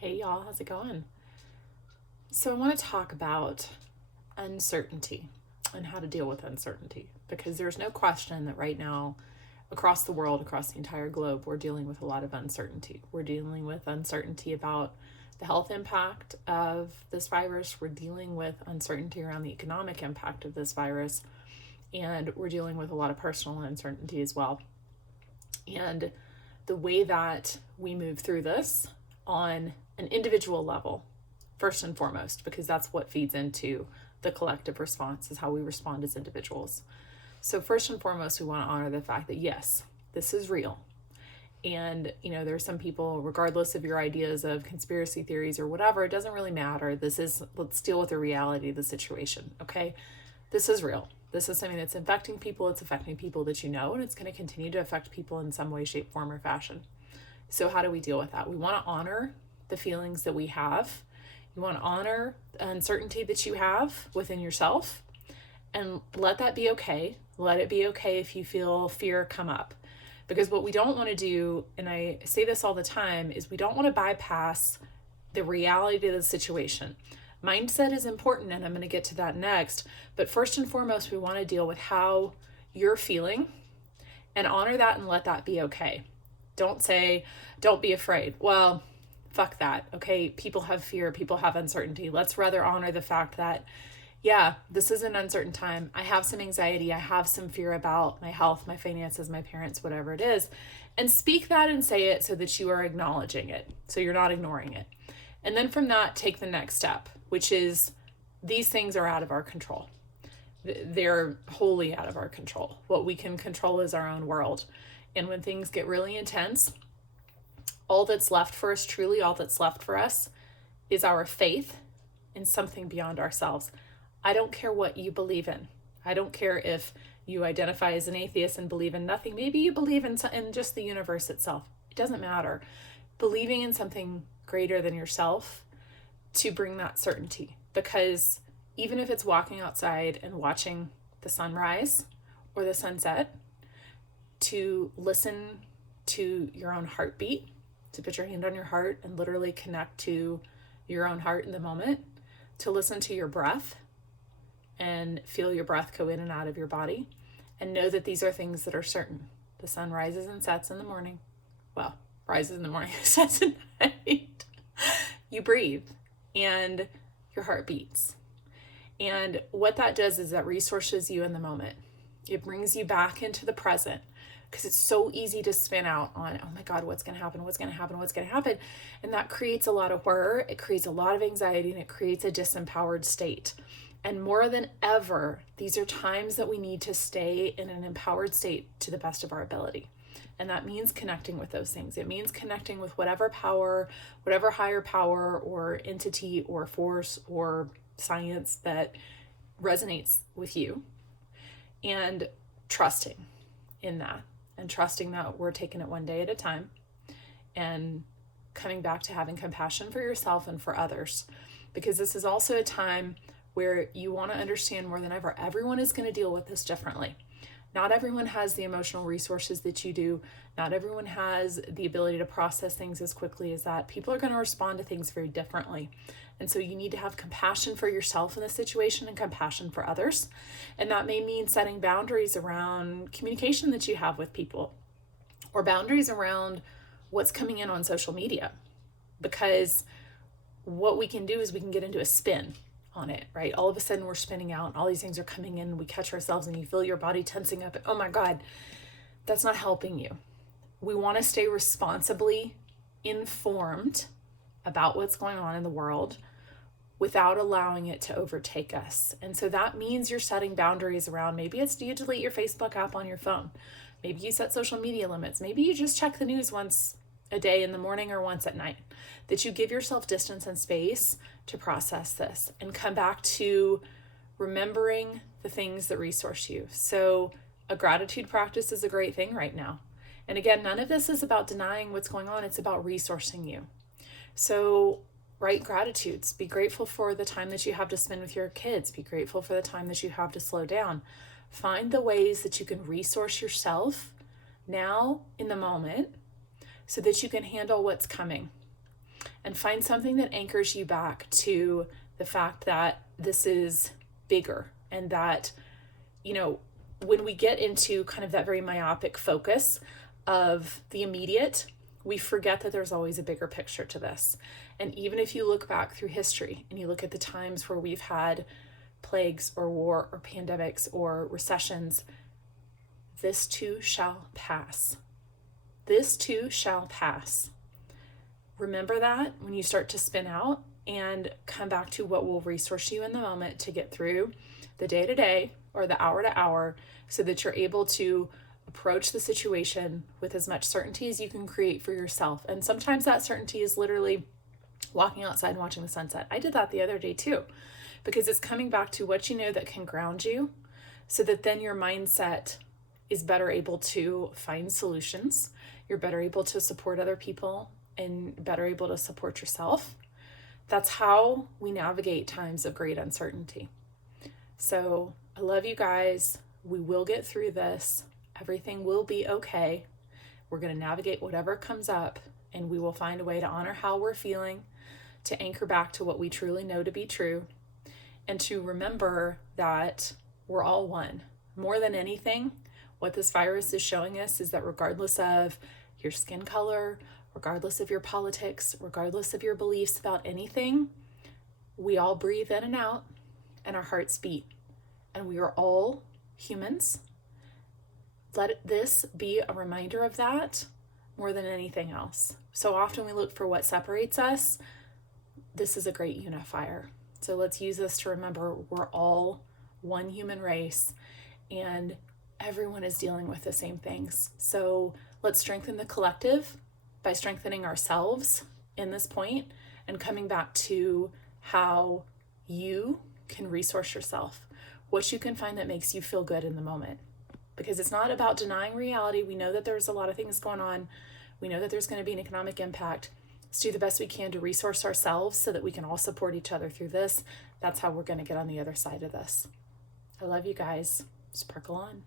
Hey y'all, how's it going? So I want to talk about uncertainty and how to deal with uncertainty because there's no question that right now across the world, across the entire globe, we're dealing with a lot of uncertainty. We're dealing with uncertainty about the health impact of this virus. We're dealing with uncertainty around the economic impact of this virus. And we're dealing with a lot of personal uncertainty as well. And the way that we move through this on an individual level, first and foremost, because that's what feeds into the collective response, is how we respond as individuals. So first and foremost, we want to honor the fact that yes, this is real. And, there's some people, regardless of your ideas of conspiracy theories or whatever, it doesn't really matter. Let's deal with the reality of the situation, okay? This is real. This is something that's affecting people. It's affecting people that you know, and it's going to continue to affect people in some way, shape, form, or fashion. So how do we deal with that? We want to honor the feelings that we have. You want to honor the uncertainty that you have within yourself and let that be okay. Let it be okay if you feel fear come up. Because what we don't want to do, and I say this all the time, is we don't want to bypass the reality of the situation. Mindset is important, and I'm going to get to that next. But first and foremost, we want to deal with how you're feeling and honor that and let that be okay. Don't say, don't be afraid. Well, fuck that. Okay, people have fear, people have uncertainty. Let's rather honor the fact that, yeah, this is an uncertain time. I have some anxiety. I have some fear about my health, my finances, my parents, whatever it is. And speak that and say it so that you are acknowledging it, so you're not ignoring it. And then from that, take the next step, which is these things are out of our control. They're wholly out of our control. What we can control is our own world. And when things get really intense, all that's left for us, truly all that's left for us, is our faith in something beyond ourselves. I don't care what you believe in. I don't care if you identify as an atheist and believe in nothing. Maybe you believe in just the universe itself. It doesn't matter. Believing in something greater than yourself to bring that certainty. Because even if it's walking outside and watching the sunrise or the sunset, to listen to your own heartbeat, to put your hand on your heart and literally connect to your own heart in the moment, to listen to your breath and feel your breath go in and out of your body, and know that these are things that are certain. The sun rises and sets in the morning. Well, rises in the morning, sets at night. You breathe and your heart beats. And what that does is that resources you in the moment. It brings you back into the present, because it's so easy to spin out on, oh my God, what's going to happen? What's going to happen? What's going to happen? And that creates a lot of horror. It creates a lot of anxiety, and it creates a disempowered state. And more than ever, these are times that we need to stay in an empowered state to the best of our ability. And that means connecting with those things. It means connecting with whatever power, whatever higher power or entity or force or science that resonates with you, and trusting in that, and trusting that we're taking it one day at a time, and coming back to having compassion for yourself and for others. Because this is also a time where you want to understand more than ever, everyone is going to deal with this differently. Not everyone has the emotional resources that you do. Not everyone has the ability to process things as quickly as that. People are going to respond to things very differently. And so you need to have compassion for yourself in this situation and compassion for others. And that may mean setting boundaries around communication that you have with people, or boundaries around what's coming in on social media. Because what we can do is we can get into a spin on it, right? All of a sudden we're spinning out, and all these things are coming in, and we catch ourselves, and you feel your body tensing up, and oh my God, that's not helping you. We want to stay responsibly informed about what's going on in the world without allowing it to overtake us. And so that means you're setting boundaries around, maybe it's, do you delete your Facebook app on your phone? Maybe you set social media limits. Maybe you just check the news once a day in the morning or once at night. That you give yourself distance and space to process this and come back to remembering the things that resource you. So a gratitude practice is a great thing right now. And again, none of this is about denying what's going on. It's about resourcing you. So write gratitudes. Be grateful for the time that you have to spend with your kids. Be grateful for the time that you have to slow down. Find the ways that you can resource yourself now in the moment so that you can handle what's coming. and find something that anchors you back to the fact that this is bigger, and that, you know, when we get into kind of that very myopic focus of the immediate, we forget that there's always a bigger picture to this. And even if you look back through history and you look at the times where we've had plagues or war or pandemics or recessions, this too shall pass. This too shall pass. Remember that when you start to spin out, and come back to what will resource you in the moment to get through the day to day or the hour to hour, so that you're able to approach the situation with as much certainty as you can create for yourself. And sometimes that certainty is literally walking outside and watching the sunset. I did that the other day too, because it's coming back to what you know that can ground you, so that then your mindset is better able to find solutions. You're better able to support other people and better able to support yourself. That's how we navigate times of great uncertainty. So I love you guys. We will get through this. Everything will be okay. We're going to navigate whatever comes up, and we will find a way to honor how we're feeling, to anchor back to what we truly know to be true, and to remember that we're all one. More than anything, what this virus is showing us is that regardless of your skin color, regardless of your politics, regardless of your beliefs about anything, we all breathe in and out, and our hearts beat, and we are all humans. Let this be a reminder of that more than anything else. So often we look for what separates us. This is a great unifier. So let's use this to remember we're all one human race, and everyone is dealing with the same things. So let's strengthen the collective by strengthening ourselves in this point, and coming back to how you can resource yourself, what you can find that makes you feel good in the moment. Because it's not about denying reality. We know that there's a lot of things going on. We know that there's going to be an economic impact. Let's do the best we can to resource ourselves so that we can all support each other through this. That's how we're going to get on the other side of this. I love you guys. Sparkle on.